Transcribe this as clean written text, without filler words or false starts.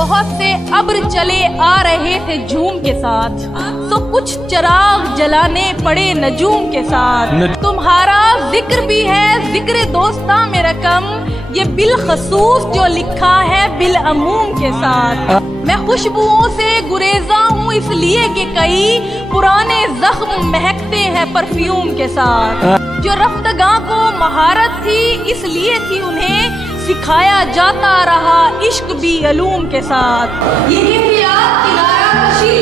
बहुत से अब्र चले आ रहे थे झूम के साथ, तो कुछ चिराग जलाने पड़े नजूम के साथ। तुम्हारा जिक्र भी है जिक्र दोस्ता में रकम, ये बिलखसूस जो लिखा है बिल अमूम के साथ। मैं खुशबुओं से गुरेजा हूँ इसलिए कि कई पुराने जख्म महकते हैं परफ्यूम के साथ। जो रफ्तगा को महारत थी इसलिए थी उन्हें सिखाया जाता रहा इश्क भी अलूम के साथ। यही किनारा कशी